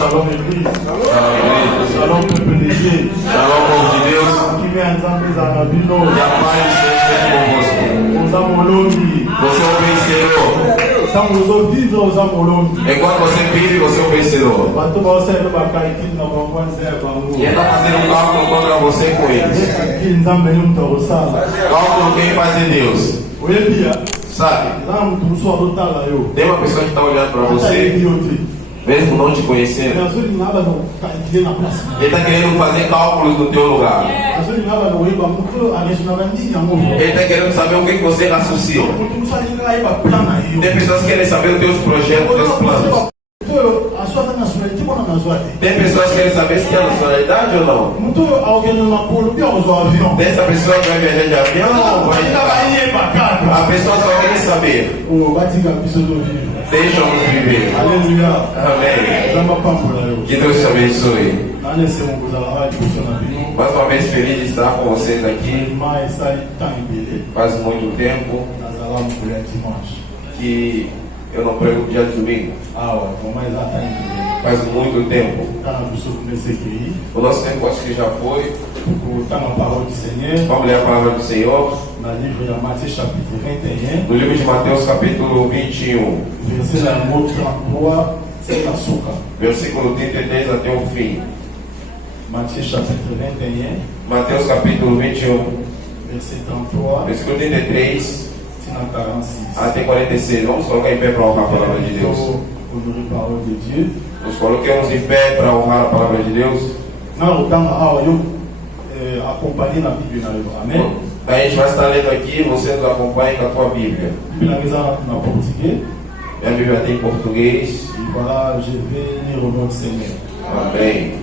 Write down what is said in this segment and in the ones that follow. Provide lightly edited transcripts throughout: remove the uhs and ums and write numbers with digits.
Shalom Église. Shalom peuple de Dieu. Shalom povo de Deus. Que vem nzambe za bino. Que a paz esteja convosco. Oza molongi. Você é o vencedor. Sango ozovive oza molongi. Enquanto você vive, você é o vencedor. Bato baosala bakaiki na bakwanza ya bango. E está fazendo um cálculo contra você com eles. Ki nzambe yo mutu akosala. Cálculo quem faz é Deus. Oyebia. Sabe? Eza mutu mosusu azotala yo. Tem uma pessoa que está olhando para você, mesmo não te conhecendo. Ele está querendo fazer cálculos no teu lugar. Ele está querendo saber o que você raciocina. Tem pessoas que querem saber os teus projetos, os teus planos. Tem pessoas que querem saber se tem nacionalidade ou não. Dessa pessoa que vai viajar de avião ou vai. A pessoa só quer saber. Deixa-nos viver. Aleluia. Amém. Que Deus te abençoe. Mais uma vez feliz de estar com vocês aqui. Faz muito tempo que eu não prego dia de domingo. Faz muito tempo. O nosso tempo acho que já foi. Vamos ler a palavra do Senhor. No livro de Mateus capítulo 21. Versículo 33 até o fim. Mateus capítulo 21. Versículo 33 até 46. Vamos colocar em pé para honrar a palavra de Deus. Nos coloquemos em pé para honrar a palavra de Deus. Acompanhe na Bíblia. Amém? A gente vai estar lendo aqui, você nos acompanha com a tua Bíblia. Minha Bíblia tem em português. E voilà, je vais lire au nom du Seigneur. Amém.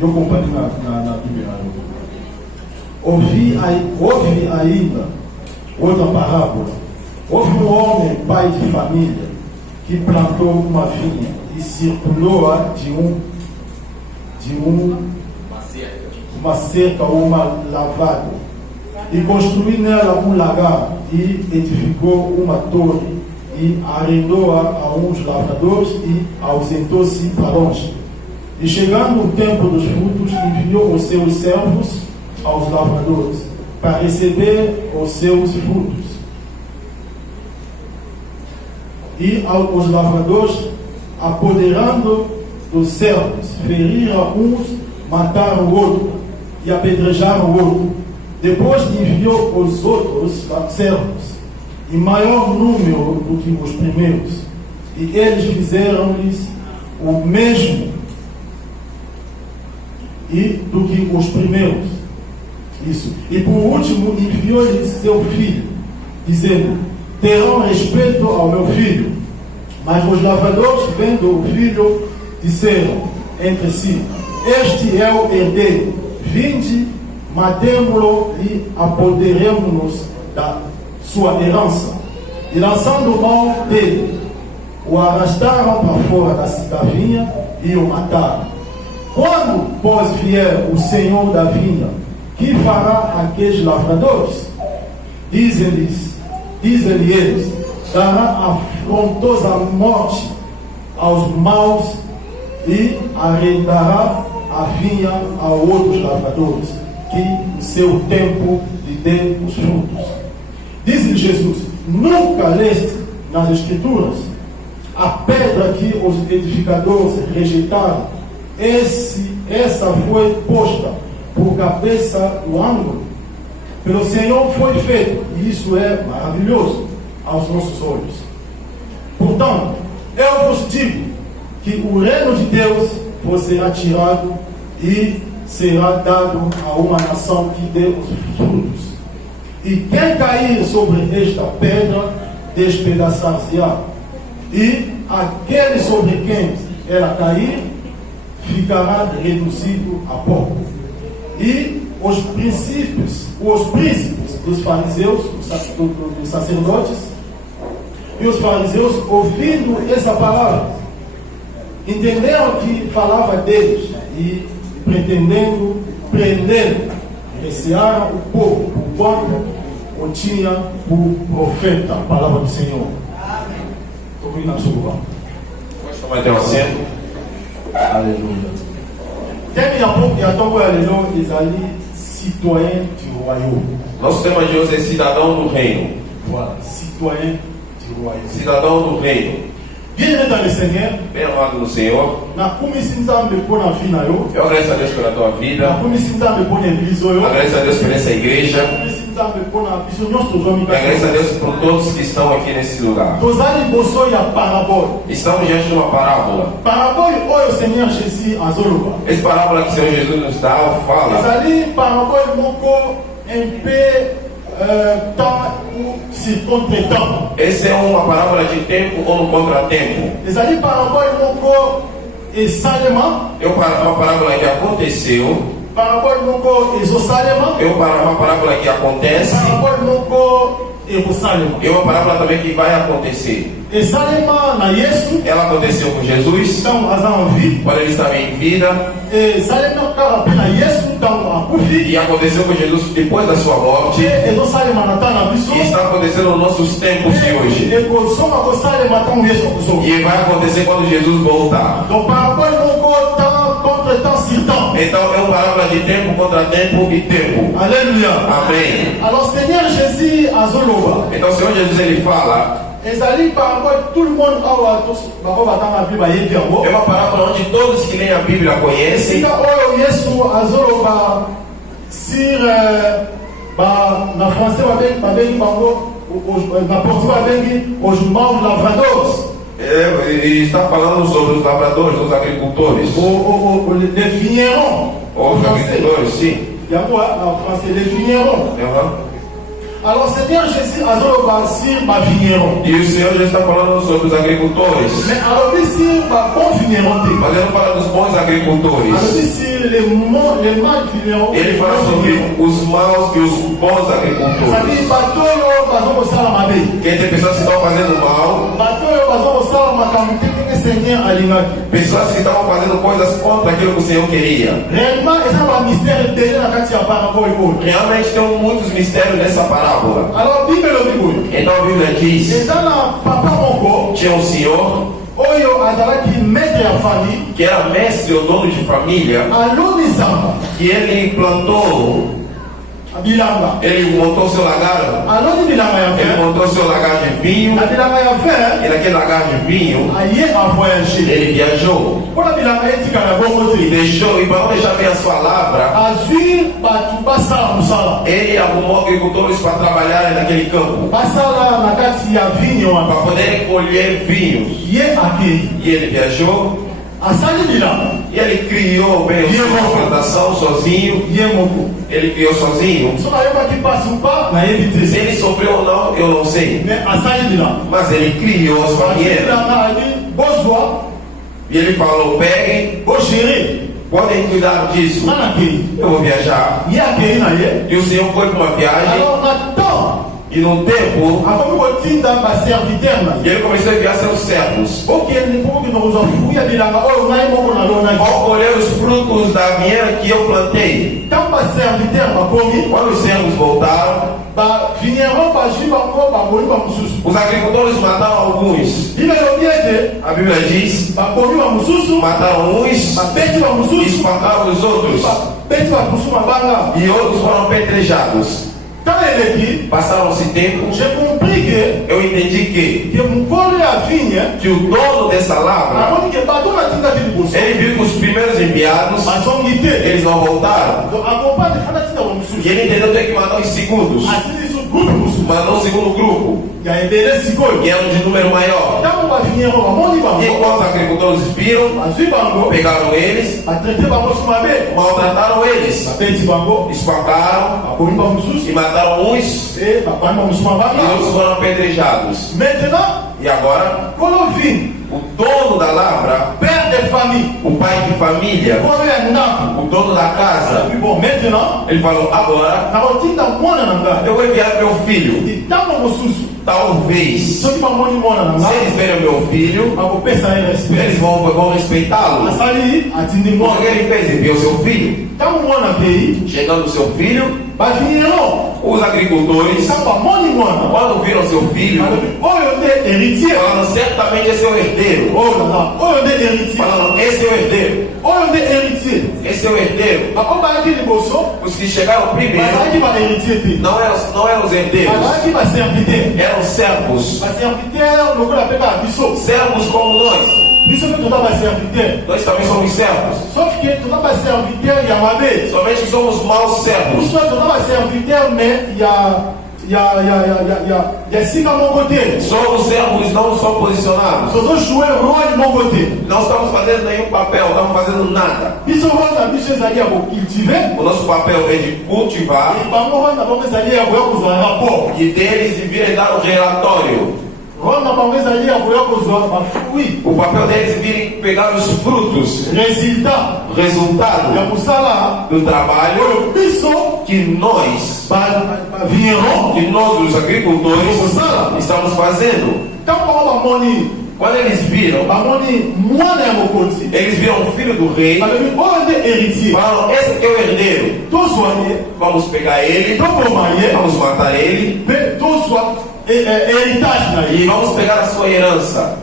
Eu acompanho na Bíblia. Ouvi ainda outra parábola. Houve homem, pai de família, que plantou uma vinha e circulou-a de uma cerca ou uma lavada, e construiu nela um lagar, e edificou uma torre, e arrendou-a a uns lavradores, e ausentou-se para longe. E chegando o tempo dos frutos, enviou os seus servos aos lavradores, para receber os seus frutos. E os lavradores, apoderando dos servos, feriram uns, mataram o outro e apedrejaram o outro. Depois enviou os outros servos, em maior número do que os primeiros, e eles fizeram-lhes o mesmo do que os primeiros. Isso. E por último enviou-lhes seu filho, dizendo: terão respeito ao meu filho. Mas os lavradores, vendo o filho, disseram entre si: este é o herdeiro, vinde, matemo-lo e apoderemo-nos da sua herança. E lançando mão dele, o arrastaram para fora da vinha e o mataram. Quando, pois, vier o Senhor da vinha, que fará aqueles lavradores? Dizem-lhe eles: dará afrontosa morte aos maus e arrendará a vinha a outros lavradores, que o seu tempo lhe dê os frutos. Diz-lhe Jesus: nunca leste nas Escrituras a pedra que os edificadores rejeitaram? Essa foi posta por cabeça do ângulo. pelo Senhor foi feito. E isso é maravilhoso aos nossos olhos. Portanto, eu vos digo que o reino de Deus vos será tirado e será dado a uma nação que dê os frutos. E quem cair sobre esta pedra, despedaçar-se-á. E aquele sobre quem ela cair, ficará reduzido a pó. E os príncipes dos fariseus, dos sacerdotes, e os fariseus, ouvindo essa palavra, entenderam que falava deles e, pretendendo prender, recearam o povo, quando o tinha por profeta. A palavra do Senhor. Estou indo na sua lugar. Pode tomar até o assento. Aleluia. Tem a pouco, a tongo aleluia, ils allaient citoyens du royaume. Nosso tema de hoje é cidadão do reino. Voilà, citoyen du royaume. Cidadão do reino. Viens dans le Seigneur. Bem amado no Senhor. Eu agradeço a Deus pela tua vida. Agradeço a Deus por essa igreja. Agradeço a Deus por todos que estão aqui nesse lugar. Estamos diante de uma parábola. Essa parábola que o Senhor Jesus nos dá, fala. Essa é uma parábola de tempo ou no contratempo. É uma parábola que aconteceu. É uma parábola que acontece. É uma parábola também que vai acontecer. Ela aconteceu com Jesus quando ele estava em vida. E aconteceu com Jesus depois da sua morte. E está acontecendo nos nossos tempos de hoje. E vai acontecer quando Jesus voltar. Então é uma parábola de tempo contra tempo e tempo. Aleluia. Amém. Então o Senhor Jesus ele fala. É uma parábola onde todos que leem a Bíblia conhecem. Na francês, na português, os maus lavradores. Ele está falando sobre os lavradores, os agricultores. Les vignerons. Os agricultores, sim. En français, les vignerons. Alors, Seigneur Jésus, e o Senhor já está falando sobre os agricultores. Mas ele não fala dos bons agricultores. Ele fala sobre os maus e os bons agricultores. Quer dizer, pessoas que estão fazendo mal. Pessoas que estavam fazendo coisas contra aquilo que o Senhor queria. Realmente tem muitos mistérios nessa parábola. Então a Bíblia diz: tinha um senhor que era mestre ou dono de família, que ele plantou. Ele montou seu lagar. Ele montou seu lagar de vinho. E naquele lagar de vinho ele viajou. E deixou, e para não deixar bem as palavras, ele arrumou agricultores para trabalhar naquele campo, para poder colher vinhos. E ele viajou. E ele criou bem a sua plantação sozinho. Ele criou sozinho. Se ele sofreu ou não, eu não sei. Mas ele criou as banheiras. E ele falou: peguem, podem cuidar disso. Eu vou viajar. E o Senhor foi para uma viagem. E no tempo, ele começou a enviar seus servos. Vão colher os frutos da vinheira que eu plantei. Quando os servos voltaram, os agricultores mataram alguns. A Bíblia diz: mataram uns e espancaram os outros. E outros foram apedrejados. Passaram-se tempo. Eu entendi que o dono dessa lavra, ele viu que os primeiros enviados, eles não voltaram. E E ele entendeu ter que mandar os segundos. Mandou o segundo grupo, que era um de número maior. E quando os agricultores viram, pegaram eles, maltrataram eles, espancaram e mataram uns, e outros foram apedrejados. E agora, o dono da lavra, o pai de família, o dono da casa, ele falou: agora eu vou enviar meu filho. Talvez, se eles verem meu filho, eles vão respeitá-lo. O que ele fez? Enviou seu filho. Chegando o seu filho, os agricultores, quando viram seu filho, falaram: certamente esse é o herdeiro. Falaram: esse é o herdeiro. Esse é o herdeiro. Os que chegaram primeiro não eram os herdeiros, eram servos. Servos como nós. Nós também somos servos. Somente somos maus servos. Somos servos, não somos posicionados. Não estamos fazendo nenhum papel, não estamos fazendo nada. O nosso papel é de cultivar, e deles de vir dar o relatório. O papel deles é virem pegar os frutos, resultado do trabalho que nós, os agricultores, estamos fazendo. Quando eles viram o filho do rei, falaram: esse aqui é o herdeiro. Vamos pegar ele, vamos matar ele, e vamos pegar a sua herança.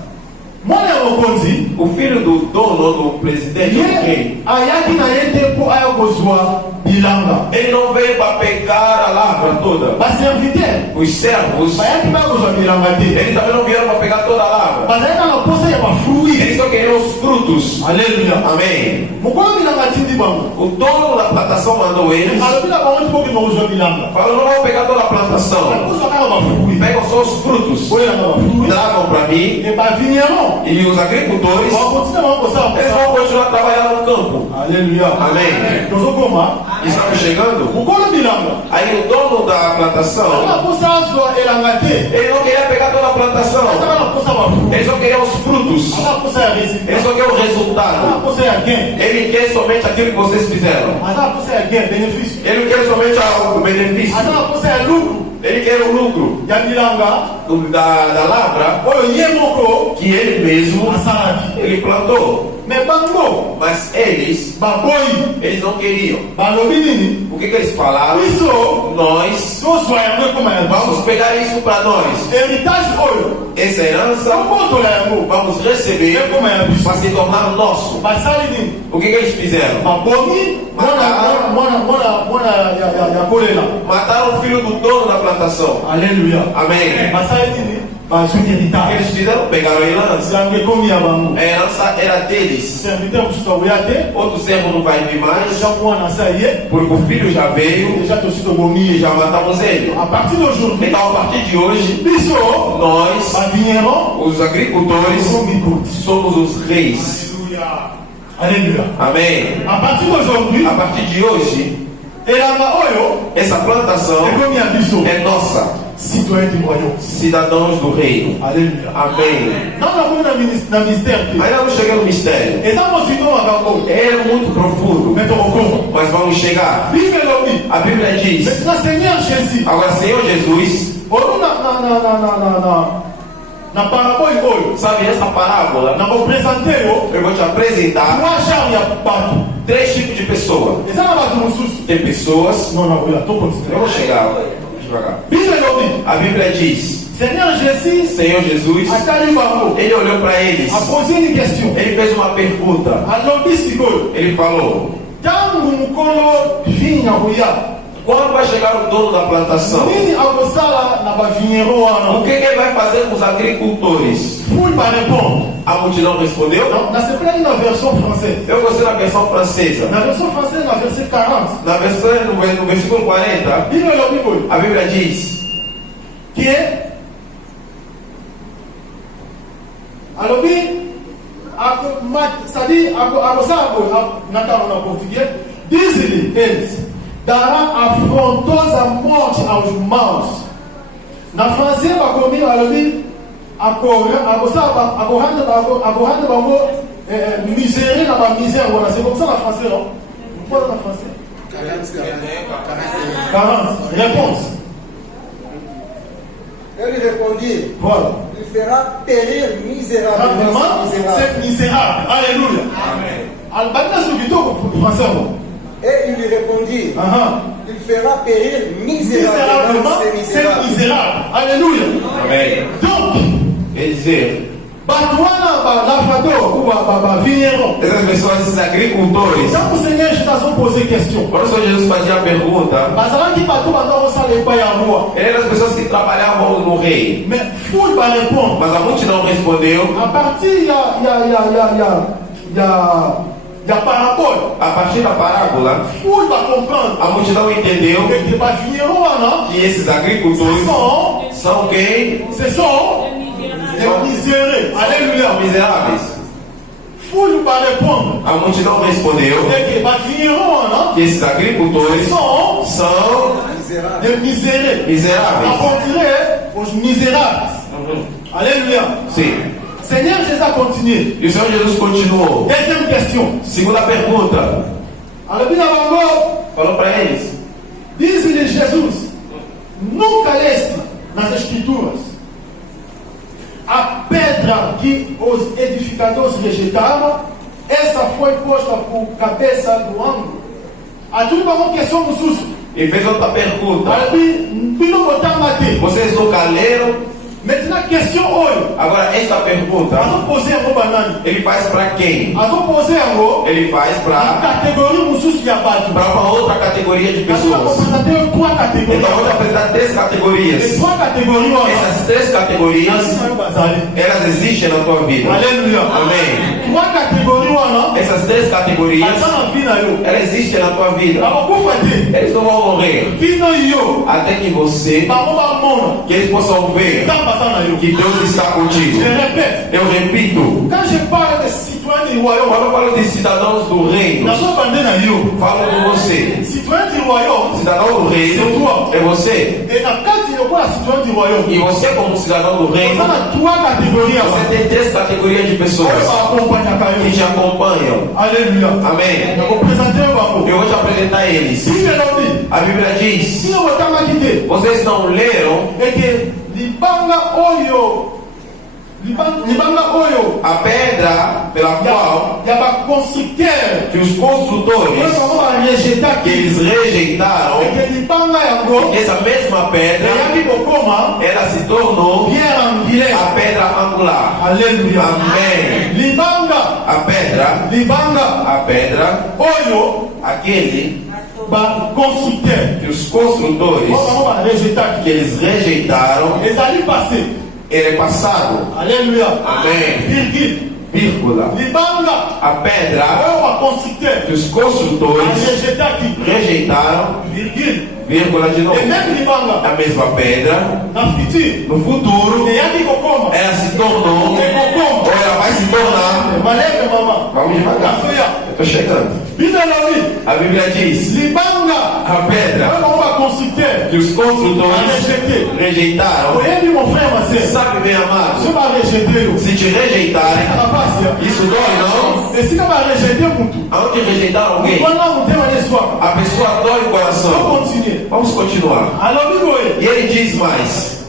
O filho do dono, do presidente, do rei, ele não veio para pegar a lavra toda. Os servos, eles também não vieram para pegar toda a lavra. Eles só queriam os frutos. Aleluia. Amém. O dono da plantação mandou eles. Falou: não vão pegar toda a plantação, pegam só os frutos, tragam para mim. E os agricultores, eles vão continuar trabalhando no campo. Aleluia. Amém. Estamos chegando. Aí o dono da plantação, ele não queria pegar toda a plantação, ele só queria os frutos, ele só quer o resultado. Ele quer somente aquilo que vocês fizeram. Ele quer somente o benefício. Ele quer o lucro da lavra que ele mesmo ele plantou. Mas eles não queriam. O que eles falaram? Nós vamos pegar isso para nós. Essa herança vamos receber para se tornar nosso. O que eles fizeram? Mataram o filho do dono da plantação. Aleluia. Amém. Eles fizeram, pegaram a herança. A herança era deles. Outro servo não vai vir mais, porque o filho já veio e já matamos ele. Então, a partir de hoje, nós, os agricultores, somos os reis. Aleluia. Amém. A partir de hoje, essa plantação é nossa. Cidadãos do reino. Aleluia. Amém. Ainda não chega no mistério. É muito profundo. Mas vamos chegar. A Bíblia diz. Agora, Senhor Jesus, sabe essa parábola? Eu vou te apresentar 3 tipos de pessoas. Tem pessoas. Eu vou chegar devagar. A Bíblia diz: Senhor Jesus, ele olhou para eles. Ele fez uma pergunta. Ele falou: Quando vai chegar o dono da plantação? O que ele vai fazer com os agricultores? A multidão respondeu? Eu gostei da versão francesa. Na versão francesa, na versão 40. No versículo 40, a Bíblia diz que na português, diz-lhe eles, dará afrontosa morte aos maus. Na francesa, miséria na misère. C'est comme ça la français, non? Pourquoi la français? 40. Réponse. Elle répondit, voilà. Il fera périr misérablement. C'est misérable. Alléluia. Amen. Et il lui répondit, il fera périr misérablement. C'est misérable. Alléluia. Amen. Donc, essas pessoas, esses agricultores, quando o Senhor Jesus posou questão, quando o Senhor Jesus fazia a pergunta, eram as pessoas que trabalhavam no rei, mas a multidão respondeu a partir da parábola, a multidão entendeu que esses agricultores são quem? Miseráveis. A multidão respondeu que esses agricultores são miseráveis. Os miseráveis. Aleluia. Sim. Senhor Jesus a continué. E o Senhor Jesus continuou. Deuxième question. Segunda pergunta. Falou para eles. Diz-lhe Jesus: nunca leste nas Escrituras a pedra que os edificadores rejeitaram, essa foi posta por cabeça do ângulo. A tudo uma questão do susto. E fez outra pergunta. Vocês nunca leram? Maintenant, question hoje. Agora, esta pergunta, ele faz para quem? Ele faz para uma outra categoria de pessoas. Então, vou apresentar 3 categorias. Essas 3 categorias, elas existem na tua vida. Aleluia. Amém. Essas 3 categorias, elas existem na tua vida. Eles não vão morrer até que você, que eles possam ver que Deus está contigo. Eu repito, quando eu falo de cidadãos do reino, falo com você. Cidadão do reino é você. E você, como cidadão do reino, você tem 3 categorias de pessoas que te acompanham. Aleluia. Amém. Eu vou te apresentar eles. A Bíblia diz: vocês não leram a pedra pela qual que os construtores que eles rejeitaram, que essa mesma pedra ela se tornou a pedra angular. Aleluia. Amém. A pedra, aquele que os construtores que eles rejeitaram, ele é passado. Aleluia. Amém. Vírgula. A pedra que os construtores rejeitaram, vírgula de novo. A mesma pedra no futuro ela se tornou, ou ela vai se tornar. Vamos devagar. Eu estou chegando. A Bíblia diz: a pedra que os construtores rejeitaram. Sabe, bem amado, se te rejeitarem, isso dói, não? Aonde rejeitaram alguém, a pessoa dói o coração. Vamos continuar. E ele diz mais: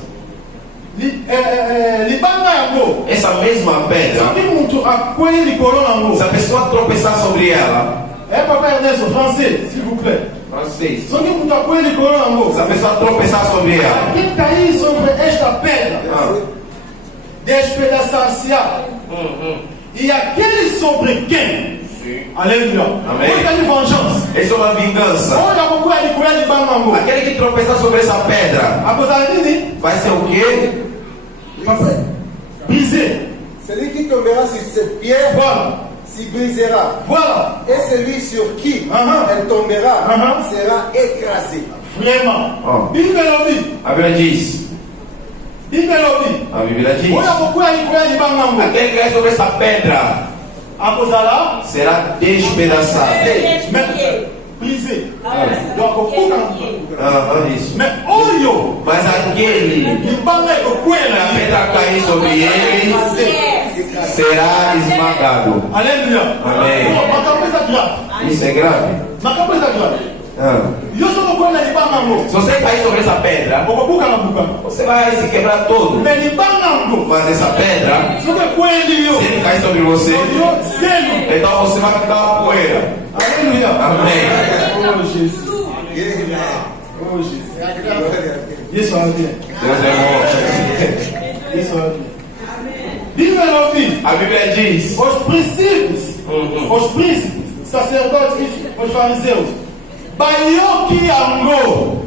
essa mesma pedra, se a pessoa tropeçar sobre ela, français, s'il vous plaît. Francês, Se a pessoa tropeçar sobre ela, quem cair sobre esta pedra, despedaçar-se-á. E aquele sobre quem Alléluia. Amém. Olha a vengança. Essa é uma vingança. Olha a coisa de coelho de banango. Aquele que tropeçar sobre essa pedra A coisa ali, vai ser o quê? brisé. Celui qui tombera sur cette pierre Voilà. s'y brisera. Voilà. Et celui sur qui elle tombera sera écrasé. Vraiment. Oh. Bible lobby. A Bíblia diz. Bible lobby. A Bíblia diz. Olha a coisa de coelho de banango. Aquele que cai sobre essa pedra A coisa lá, será despedaçado. brisé. Isso. Mais olha. Mas aquele E banga é o que a coelho. pedra cair sobre ele será esmagado. Alléluia. Amém. Ma cabeça grave. Isso é grave? Ma cabeça grave. Eu sou o coelho de banango. Se você cair sobre essa pedra, Okobuka na buka. você vai se quebrar todo. Mais de banango. Mas essa pedra, Sou o coelho. se ele cair sobre você, Eu sei. então você vai ficar uma poeira. Alléluia. Amém. Oh Jesus. Oh Jesus. Isso vai vir. Deus é bom. Isso vai vir. Bíblia ouvi. A Bíblia diz: Os princípios, os príncipes, sacerdotes, os fariseus, baioki ango.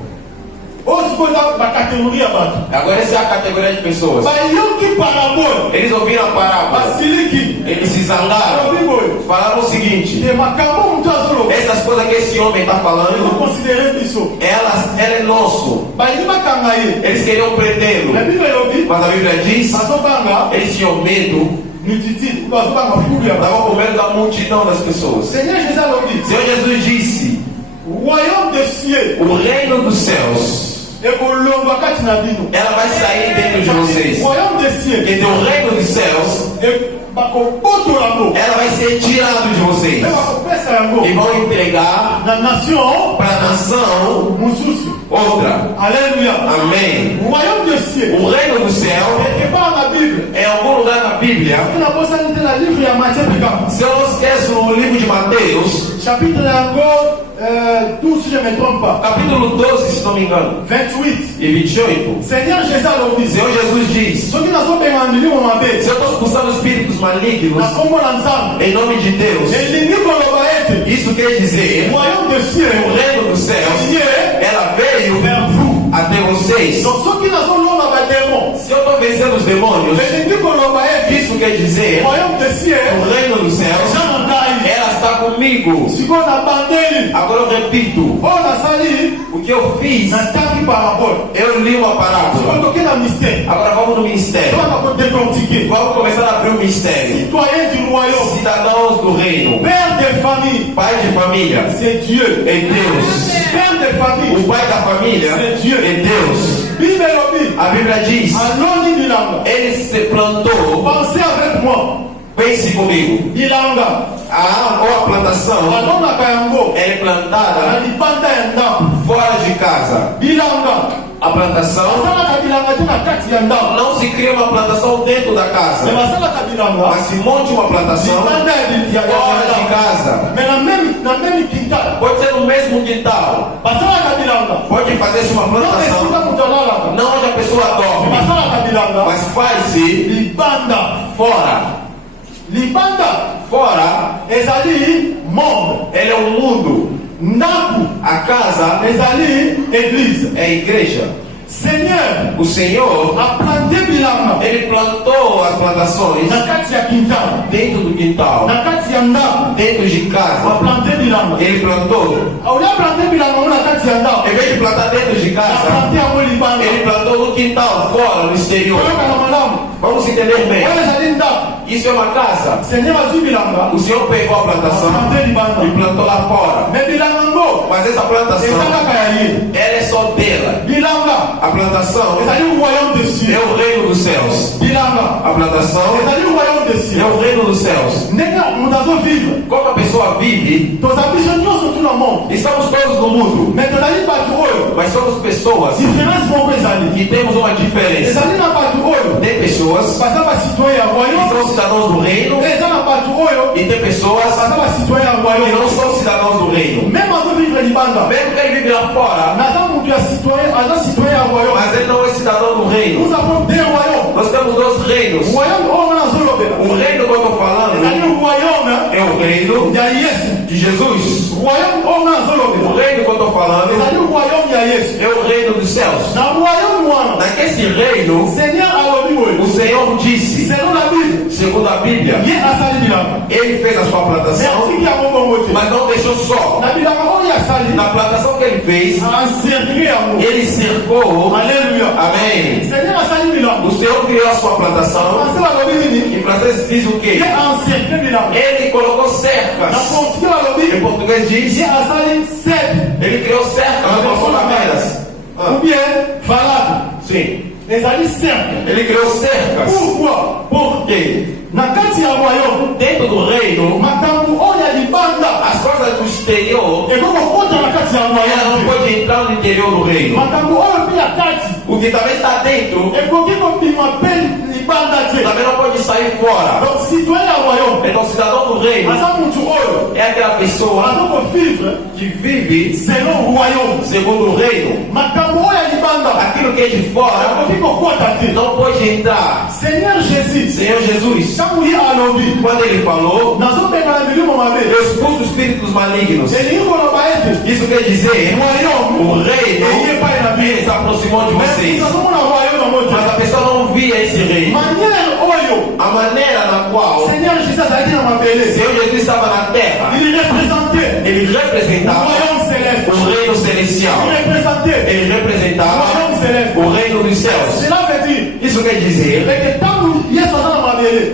Os coisas da categoria bato. agora essa é a categoria de pessoas. Baioki parabol. Eles ouviram a parábola, Basiliki. eles se zangaram, Bíblia. falaram o seguinte: Tem macabou muito azul. essas coisas que esse homem está Eu falando, considerei isso. ela é nosso. Baili macangaí. Eles queriam prendê-lo, A Bíblia ouvi. mas a Bíblia diz: Azobanga. eles tinham medo, Nititi. Azobanga fúria. estavam com medo da multidão das pessoas. Senhor Jesus ouvi. Senhor Jesus disse: O royaume des cieux. o reino dos céus, Ekolomba kati na bino. ela vai sair dentro de vocês. O royaume des cieux. Quer dizer, o reino dos céus, Bakoboto yango. ela vai ser tirado de vocês Bakopesa yango. e vão entregar Na nation para a nação mosusu. outra. Alléluia. Amém. O royaume des cieux. O reino do céu Epaa na Bíblia. é em algum lugar na Bíblia. Na bolsa de la livre ya Matthieu pekama. Se eu não esqueço, no livro de Mateus, Chapitre yango 12 si je me trompe pas. capítulo 12, se não me engano, 28. e 28, Seigneur Jesus alobi. Senhor Jesus diz: Soki nazobenga milimo mabe. se eu estou expulsando espíritos malignos Na kombo na Nzambe. em nome de Deus, Elingi koloba ete. isso quer dizer: O royaume des cieux. o reino dos céus, ela veio Vers vous. até vocês. Donc soki nazolonga bademon. Se eu estou vencendo os demônios, Elingi koloba ete. isso quer dizer: O royaume des cieux. o reino dos céus, Eza na ngai. ela está comigo. Sikoyo na bandeli. Agora eu repito: Oyo nasali. o que eu fiz, Natangi parabole. eu li uma parábola. Sikoyo toke na mystère. Agora vamos no ministério. Toka kodécortiquer. Vamos começar a abrir o mistério. Citoyen du royaume. Cidadãos do reino, Père de famille. pai de família C'est Dieu. é Deus. Père de O famille. pai da família é Deus. Bible lobi. A Bíblia diz: Aloni bilanga. ele se plantou. Pensez avec moi. Pense comigo. Bilanga. Ou a plantação, Alonaka yango. ela é Na plantada libanda ya ndako. fora de casa. Bilanga. A plantação, Basalaka bilanga te na kati ya ndako. não se cria uma plantação dentro da Mais casa, basalaka bilanga. mas se monte uma plantação Libanda ya fora de ndako. casa. Mais na même quintal. Pode ser no mesmo quintal. Basalaka bilanga. Pode fazer-se uma Non plantação, esika mutu alalaka. não onde a pessoa dorme, Basalaka bilanga. mas faz-se Libanda. fora. Libanda. Fora, Ezali monde. ele é um mundo. Ndako. A casa Ezali église. é a igreja. Seigneur O Senhor, a planté bilanga. ele plantou as plantações Na kati ya quintal. dentro do quintal, Na kati ya ndako. dentro de A casa. planté bilanga. Ele plantou, Aulia planté bilanga na kati ya ndako. em vez de plantar dentro de A casa, planté yango libanda. ele plantou no quintal, fora, no exterior. Toyoka na malamu. Vamos entender bem. Oyo ezali ndako. Isso é uma casa. Seigneur azwi bilanga. O Senhor pegou a A plantação planté libanda. e plantou lá fora. Mais bilanga ngo. Mas essa Eza plantação, kaka ya ye. ela é só dela. Bilanga. A plantação Ezali royaume des é cieux. o reino dos céus. Bilanga. A plantação Ezali royaume des é cieux. o reino dos céus. Ndenge moto azovivre. Como a pessoa vive, Toza biso nyonso tu na monde. estamos todos no mundo, Mais tozali bato oyo. mas somos pessoas Différence moko ezali. que temos uma diferença. Ezali na bato oyo. Tem pessoas Baza bacitoyen ya que royaume. são cidadãos do reino Eza na bato oyo. e tem pessoas Baza bacitoyen ya que royaume. não são cidadãos do reino. Même azovivre libanda. Mesmo que ele vive lá fora, Naza moto ya citoyen. Aza citoyen ya royaume. mas ele não é cidadão do reino. Nous avons deux royaumes. Nós temos dois reinos. Royaume oyo nazolobela. O reino que eu estou falando Ezali royaume. é o o reino de Jesus. O reino que eu estou falando é o reino dos céus. Naquele reino, o Senhor disse, segundo a Bíblia, ele fez a sua plantação, mas não deixou só. Na plantação que ele fez, ele cercou. Amém. O Senhor criou a sua plantação. Em francês diz o quê? Ele colocou cercas. Em português diz, ele criou cercas nas nossas barreiras. Sim. Ele criou cercas. Por quê? Dentro do reino, as coisas do exterior, ela não pode entrar no interior do reino. O que também está dentro também não pode sair fora. Então, o cidadão do reino é aquela pessoa que vive segundo o reino. Aquilo que é de fora não pode entrar. Senhor Jesus, quando ele falou, eu expulso espíritos malignos. Isso quer dizer, o reino, ele se aproximou de vocês. Mas a pessoa não via esse reino. A maneira na qual Senhor Jesus estava na terra, ele representava o reino celestial. Ele representava o reino dos céus. Isso quer dizer,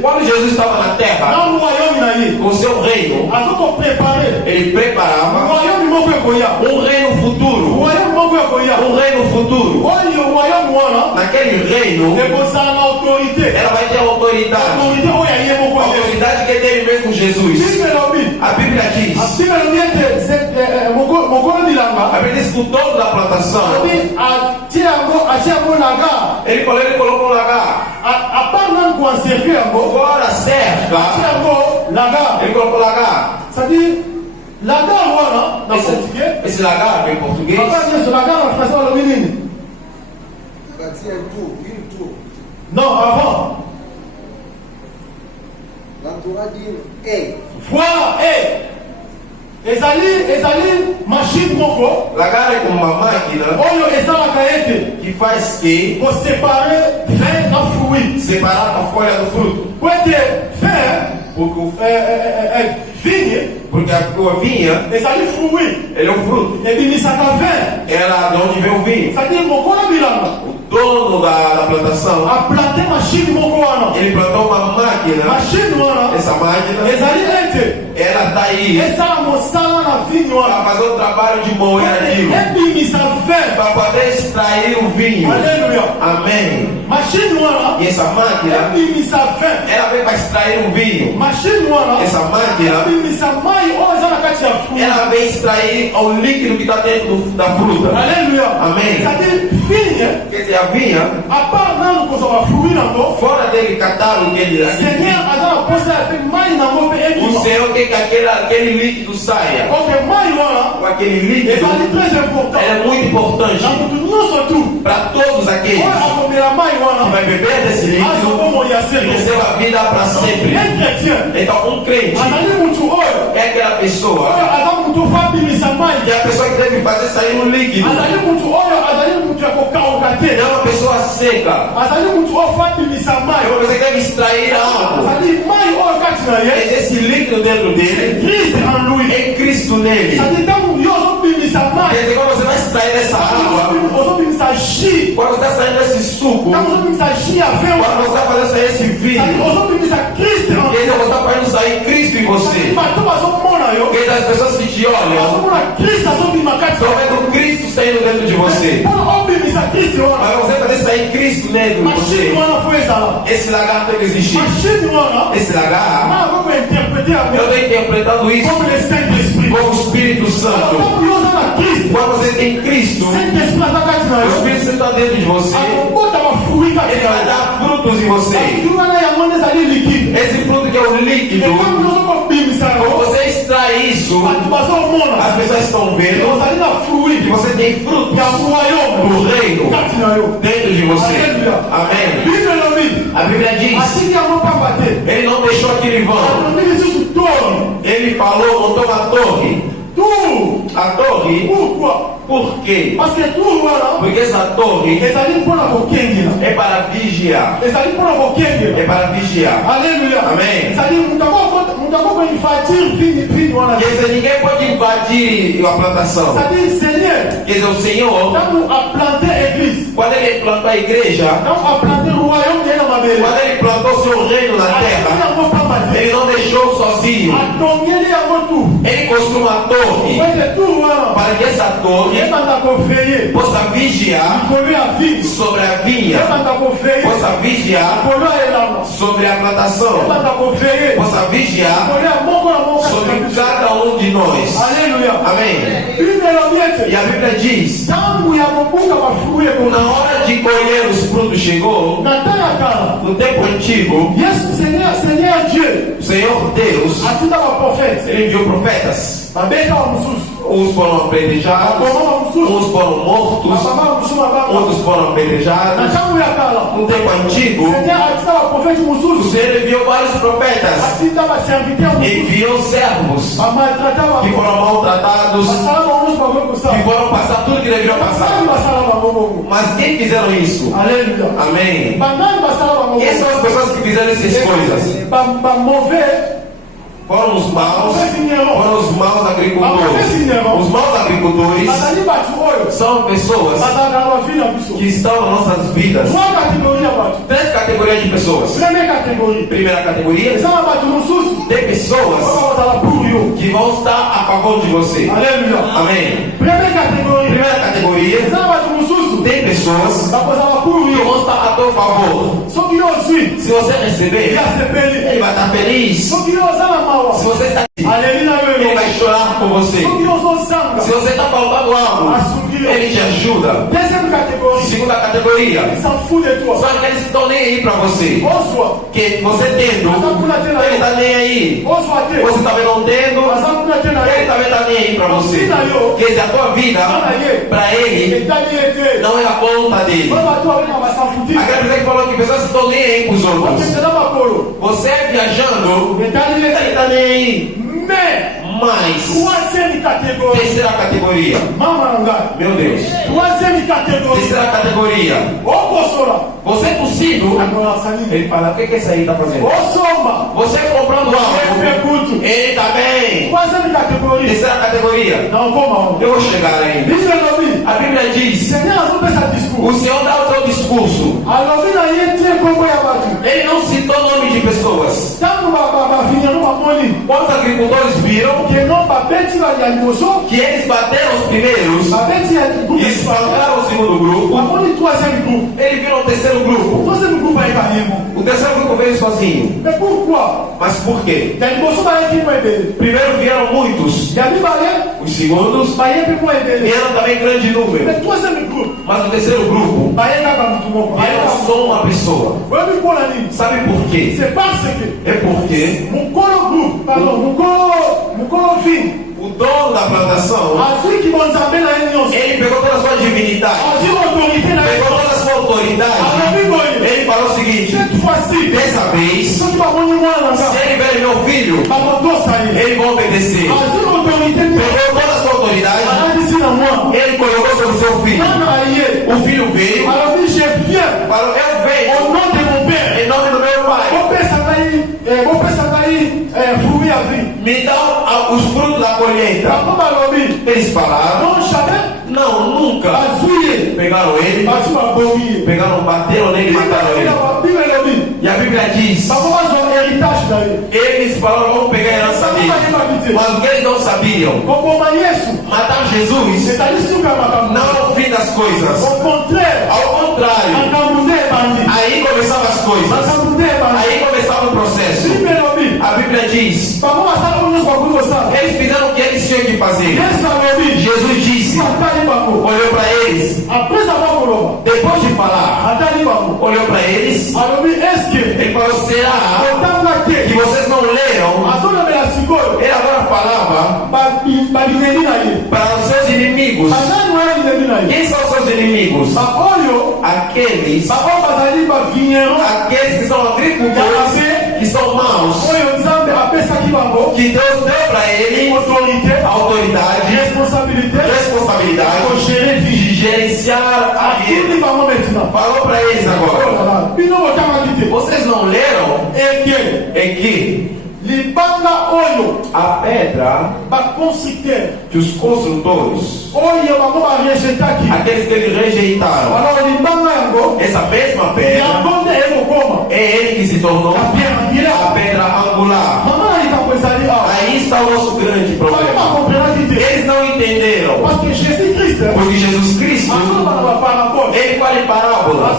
quando Jesus estava na terra, com o seu reino, ele preparava um reino futuro. Um reino futuro. Naquele reino, ela vai ter autoridade. A autoridade que teve mesmo Jesus. A Bíblia diz, a Bíblia diz que o dono da plantação, ele colocou um lagar. Fora cerca, ele colocou lagar. Esse lagar em português, não, avant. Voilà, Ezali machine moko. Lagar é como uma máquina que faz que você separe vin da fruit. Separar a folha do fruto. Pode vin, vinha, porque a vinha, Ezali fruit. ele é um fruto. Ela de onde vem o vinho. O dono da plantação, ele plantou uma máquina. Essa máquina, ela está aí para fazer o trabalho de moer aquilo, para poder extrair o vinho. Amém. E essa máquina, ela vem para extrair o vinho. Essa máquina, ela vem extrair o líquido que está dentro da fruta. Amém. Quer dizer, a vinha, fora dele catar o que ele o Senhor quer que aquele líquido saia. Com aquele líquido, é muito importante para todos aqueles que vai beber desse líquido e receba a vida para sempre. Então, um crente é aquela pessoa que é a pessoa que deve fazer sair um líquido. Não é uma pessoa seca. É uma pessoa que deve extrair algo. Esse líquido dentro dele é Cristo nele. Quer dizer, quando você vai extrair essa água, quando você está saindo desse suco, quando você está fazendo sair esse vinho, quer dizer, você está fazendo sair Cristo em você. Quer dizer, as pessoas que te olham estão vendo Cristo saindo dentro de você. Mas você fazer sair Cristo dentro de você. Esse lagar tem que existir. Esse lagar, eu estou interpretando isso como o Espírito Santo. Quando você tem Cristo, o Espírito Santo está dentro de você. Ele vai dar frutos em você. Esse fruto que é o líquido, quando você extrai isso, as pessoas estão vendo que você tem frutos do reino dentro de você. Amém. A Bíblia diz, ele não deixou aquele vão. falou, montou uma torre. A torre. Por quê? Porque essa torre é para vigiar. É para vigiar. Aleluia. Amém. Quer dizer, ninguém pode invadir a plantação. Quer dizer, o Senhor, quando Ele plantou a igreja, quando Ele plantou o seu reino na terra, Ele não deixou sozinho. Ele construiu uma torre para que essa torre possa vigiar sobre a vinha, possa vigiar sobre a plantação, possa vigiar sobre cada um de nós. Amém. E a Bíblia diz: na hora de colher os frutos chegou, no tempo antigo, o Senhor Deus, Ele enviou profetas. Uns foram apedrejados, uns foram mortos, outros foram apedrejados. No tempo antigo, o Senhor enviou vários profetas, enviou servos que foram maltratados, que foram passar tudo que deveriam passar. Mas quem fizeram isso? Amém. Quem são as pessoas que fizeram essas coisas? Foram os maus agricultores. Os maus agricultores são pessoas que estão nas nossas vidas. 3 categorias de pessoas. Primeira categoria, tem pessoas que vão estar a favor de você. Amém. Primeira categoria, tem pessoas que vão estar a teu favor. Se você receber, ele vai estar feliz. Se você está aqui, ele vai chorar por você. Se você está faltando algo, ele te ajuda. Segunda categoria, são aqueles que estão nem aí para você. Que você tendo, ele está nem aí. Você também não tendo, ele também está nem aí para você. Quer dizer, a tua vida, para ele, não é a conta dele. Aquela pessoa que falou que pessoas estão nem aí para os outros. Você viajando, ele está nem aí. Mas terceira categoria, meu Deus, terceira categoria, você é possível. Ele fala: o que esse aí está fazendo? Você comprando algo, ele está bem. Terceira categoria, eu vou chegar aí. A Bíblia diz: o Senhor dá o seu discurso, ele não citou nome de pessoas. Quando os agricultores viram que eles bateram os primeiros e espancaram o segundo grupo, ele virou o terceiro grupo. O terceiro grupo veio sozinho. Mas por quê? Primeiro vieram muitos, os segundos vieram também grande número. Mas o terceiro grupo vieram só uma pessoa. Sabe por quê? É porque o dono da plantação, ele pegou toda a sua divindade, pegou toda a sua autoridade. Ele falou o seguinte: dessa vez, se ele ver meu filho, ele vai obedecer. Pegou toda a sua autoridade, ele colocou sobre seu filho. O filho veio, falou: eu venho em nome do meu pai. Me dá os frutos da colheita. Eles falaram: não, nunca. Pegaram ele, bateram nele e mataram ele. E a Bíblia diz: eles falaram: vamos pegar a herança dele. Mas o que eles não sabiam, matar Jesus não é o fim das coisas. Ao contrário, aí começavam as coisas, aí começava o processo. A Bíblia diz: eles fizeram o que eles tinham que fazer. Jesus disse, olhou para eles, depois de falar, olhou para eles, ele falou: será que vocês não leram? Ele agora falava para os seus inimigos. Quem são os seus inimigos? Aqueles que são agricultores, que são maus, que Deus deu para autoridade, responsabilidade de gerenciar a vida. Falou para eles agora. Vocês não leram? É que a pedra que os construtores, aqueles que eles rejeitaram, essa mesma pedra é ele que se tornou a pedra angular. Aí está o nosso grande problema. Eles não entenderam. Porque Jesus Cristo, ele fala em parábola,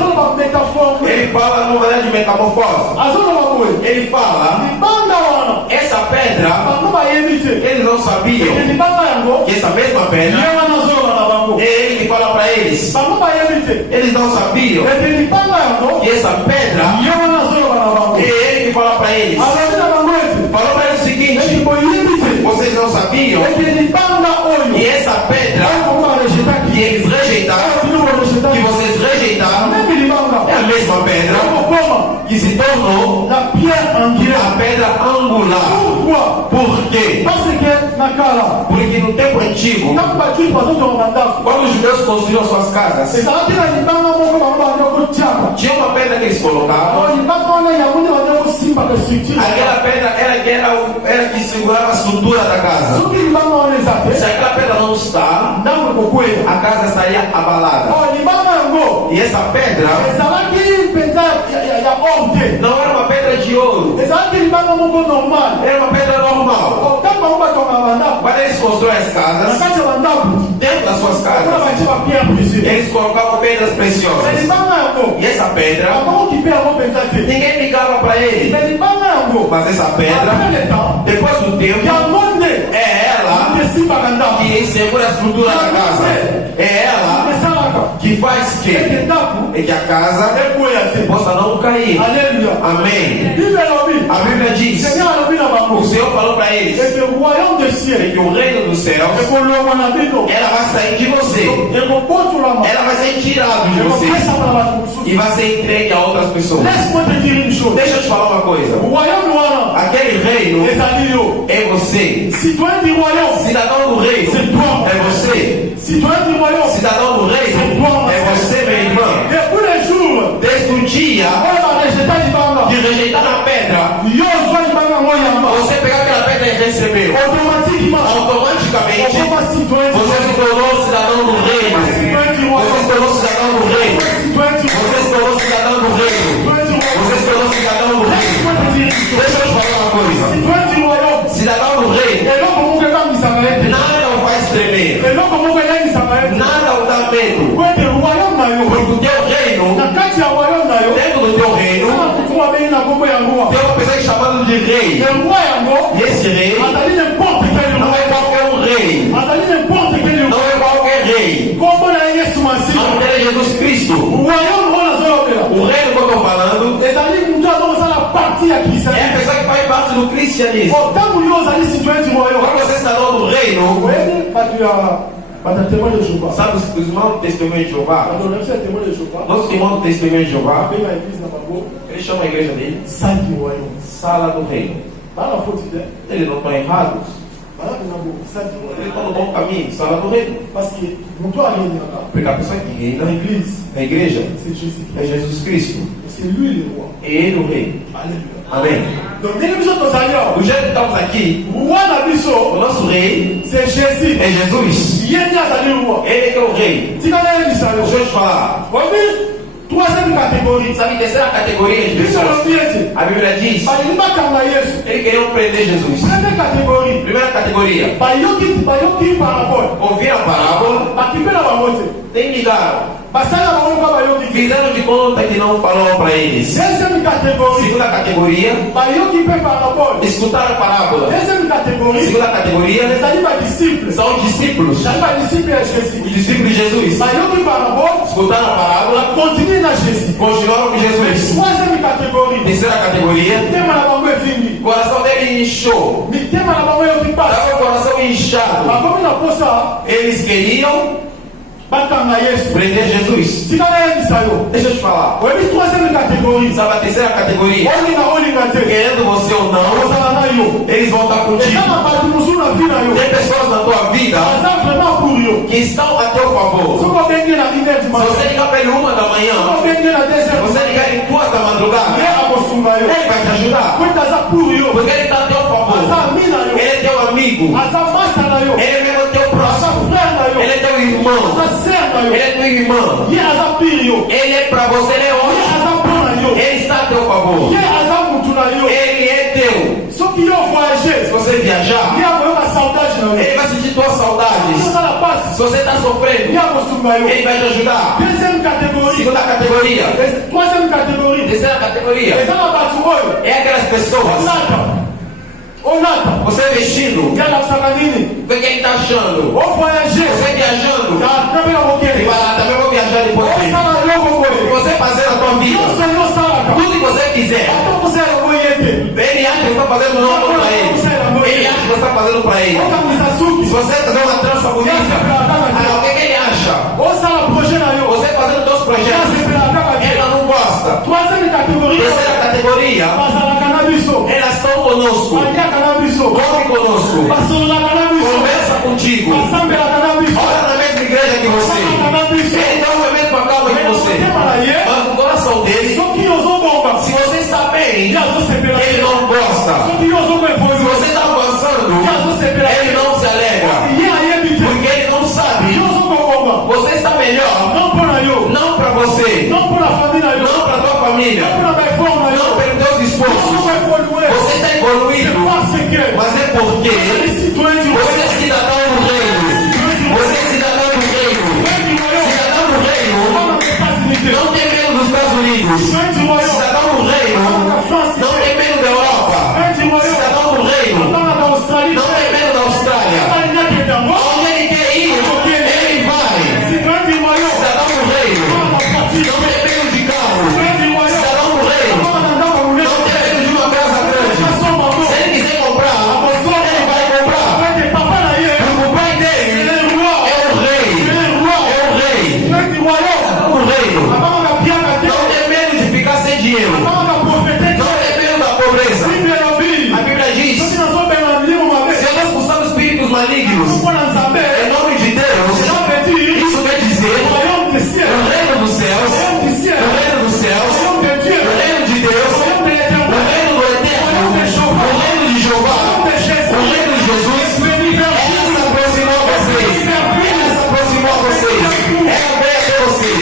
ele fala numa maneira de metamorfose. Ele fala, essa pedra, eles não sabiam que essa mesma pedra é ele que fala para eles. Eles não sabiam que essa pedra é ele que fala para eles. Falou para eles o seguinte: vocês não sabiam que essa pedra que eles rejeitaram, que vocês rejeitaram, é a mesma pedra que se tornou a pedra angular. Por quê? Porque no tempo antigo, quando os judeus construíam suas casas, tinha uma pedra que eles colocavam. Aquela pedra era que segurava a estrutura da casa. Se aquela pedra não está, a casa estaria abalada. E essa pedra não era uma pedra de ouro, era uma pedra normal. Quando eles constroem as casas, dentro das suas casas, eles colocavam pedras preciosas. E essa pedra, ninguém ligava para ele. Mas essa pedra, depois do tempo, é ela que segura a estrutura da casa. É ela que faz que a casa possa não cair. Amém. A Bíblia diz, o Senhor falou para eles que o reino dos céus, ela vai sair de você, ela vai ser tirada de você e vai ser entregue a outras pessoas. Deixa eu te falar uma coisa. Aquele reino é você. Cidadão do reino é você. Cidadão do reino é você, meu irmão. Desde o dia que rejeitaram a pedra, você pegar aquela pedra e recebeu, automaticamente você se tornou cidadão do reino. Você se tornou cidadão do reino. Você se tornou cidadão do reino. Você se tornou cidadão do reino. Deixa eu te falar uma coisa. Cidadão do reino, nada o faz tremer, nada o dá medo. Porque o teu reino, dentro do teu reino, tem uma pessoa chamada de rei. E esse rei não é qualquer um rei. Não é qualquer rei. O nome dele é Jesus Cristo. O reino que eu estou falando é a pessoa que faz parte do cristianismo. Quando você está no reino, sabe os irmãos do testemunho de Jeová? Nosso irmão do testemunho de Jeová, ele chama a igreja dele Sala do Reino. Eles não estão errados. Ele está no bom caminho, Sala do Reino. Porque a pessoa que reina na igreja é Jesus Cristo. É ele o rei. Amém. Do jeito que estamos aqui, o nosso rei é Jesus. Ele que é o rei. Deixa eu te falar. Sabe a terceira categoria de pessoas? A Bíblia diz, ele queria prender Jesus. Primeira categoria, ouviram a parábola, nem ligaram, fizeram de conta que não falou para eles. Segunda categoria, escutaram a parábola. Segunda categoria, são discípulos. Os discípulos de Jesus escutaram a parábola, continuaram com Jesus. Terceira categoria, o coração dele inchou, estava o coração inchado. Eles queriam prender Jesus. Deixa eu te falar. Sabe a terceira categoria? Querendo você ou não, eles vão estar contigo. Tem pessoas na tua vida que estão a teu favor. Se você ligar para ele 1 da manhã, você ligar em 2 da madrugada, ele vai te ajudar. Porque ele está a teu favor. Ele é teu amigo. Ele é mesmo teu próximo. Ele é teu irmão. Ele é teu irmão. Ele é para você, ele é ótimo. Ele está a teu favor. Ele é teu. Se você viajar, ele vai sentir tuas saudades. Se você está sofrendo, ele vai te ajudar. Segunda categoria. Terceira categoria é aquelas pessoas. Você vestindo, o que ele está achando? Você viajando, ele vai lá, também vou viajar depois. Você fazendo a tua vida, tudo que você quiser. Ele acha que você está fazendo nada para ele. Ele acha que você está fazendo para ele. Se você fazer uma trança bonita, o que ele acha? Você fazendo teus projetos, ele não gosta. Terceira categoria, elas estão conosco. Come conosco. Conversa contigo. Olha na mesma igreja que você. Ele dá uma mesma calma que você. Mas no coração dele, se você está bem, ele não gosta. Se você está avançando, ele não se alegra. Porque ele não sabe. Você está melhor. Não para você. Não para tua família. Não pelo teu esforço. Você está evoluindo. Mas é porque você é cidadão do reino. Você é cidadão do reino. Cidadão do reino não tem medo dos Estados Unidos. Cidadão do reino não tem medo da Europa. Cidadão do reino não tem medo da Austrália. Onde ele quer ir, ele vai. Cidadão do reino não tem medo de carro. Cidadão do reino não tem medo de uma casa grande. Se ele quiser comprar, ele vai comprar. O pai dele é o rei. Cidadão do reino não tem medo de ficar sem dinheiro. Não tem medo da pobreza. A Bíblia diz: se eu expulsar os espíritos malignos em nome de Deus, isso quer dizer o reino dos céus, o reino dos céus, o reino de Deus, o reino do Eterno, o reino de Jeová, o reino de Jesus. Ela se aproximou a vocês. Ela se aproximou a vocês. Ela veio até vocês.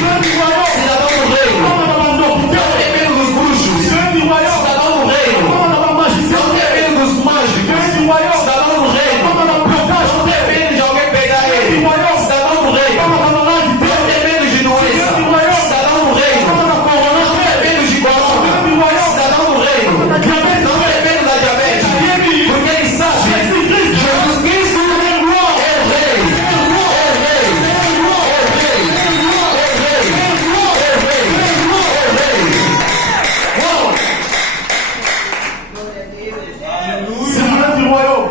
Cidadão do reino não tem medo dos bruxos. Cidadão do reino não tem medo dos mágicos. Cidadão do reino não tem medo de alguém pegar ele. Cidadão do reino não tem medo de doença. Cidadão do reino não tem medo de corona. Cidadão do reino não tem medo da diabetes. Porque ele sabe, Jesus Cristo é o rei.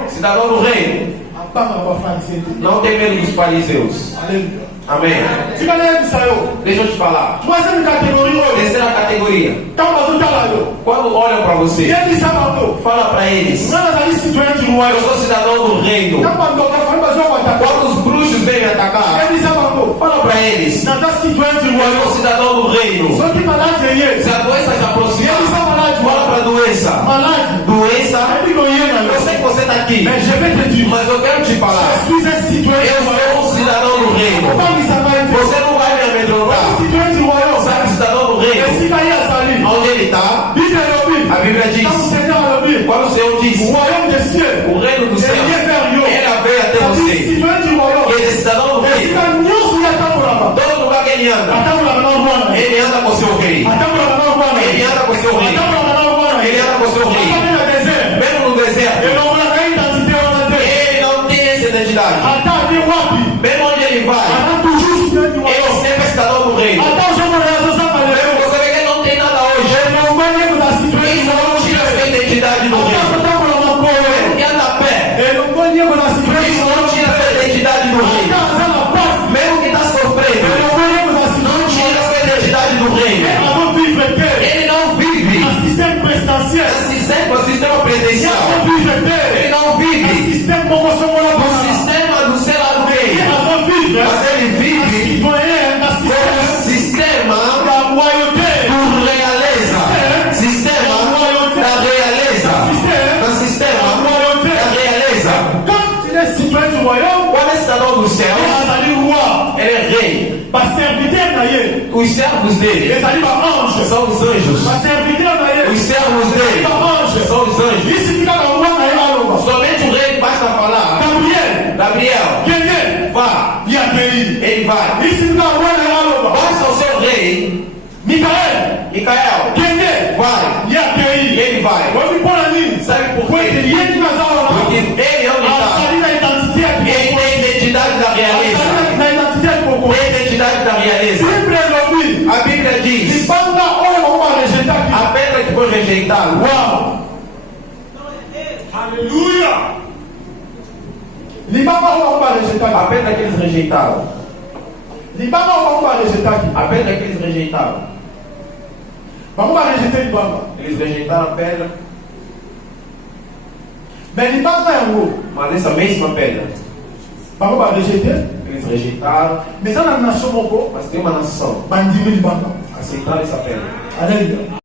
Cidadão do reino não tem medo dos fariseus. Amém. Deixa eu te falar. Terceira categoria. Quando olham para você, fala para eles: eu sou cidadão do reino. Quando os bruxos vêm atacar, fala para eles: eu sou cidadão do reino. Se a doença se aproximar, fala para a doença: doença, eu sei que você está aqui, mas eu quero te falar, eu sou um cidadão do reino. Você não vai me amedrontar. Sabe, cidadão do reino, onde ele está? A Bíblia diz: quando o Senhor diz o reino do céu, ela veio até você. E esse cidadão do reino, todo lugar que ele anda com o seu rei. Ele anda com o seu rei. Ele anda com o seu rei. Mesmo no deserto, ele não tem essa identidade. Mesmo onde ele vai, ele sempre é cidadão do reino. Mesmo você vê que ele não tem nada hoje, isso não tira a sua identidade do reino. Mesmo que anda a pé, isso não tira a sua identidade do reino. Mesmo que está sofrendo, não tira a sua identidade do reino. Ele não vive no sistema presidencial. sistema do ser alguém. Mas ele vive com o sistema por realeza. Sistema da realeza. Do sistema da realeza. Quando é cidadão do céu, ele é rei. Os servos dele são os anjos. Os servos dele são os anjos. Somente o rei basta falar. Gabriel, vá. Ele vai. Basta o seu rei. Micael, vai. Ele vai. Sabe por quê? Porque ele é o unidade. Ele tem a identidade da realeza. Tem a identidade da realeza. A Bíblia diz: a pedra que foi rejeitada. Uau! Aleluia! A pedra que eles rejeitaram. A pedra que eles rejeitaram. Eles rejeitaram a pedra. Mas essa mesma pedra eles rejeitaram. Mas tem uma nação. Aceitaram essa pedra.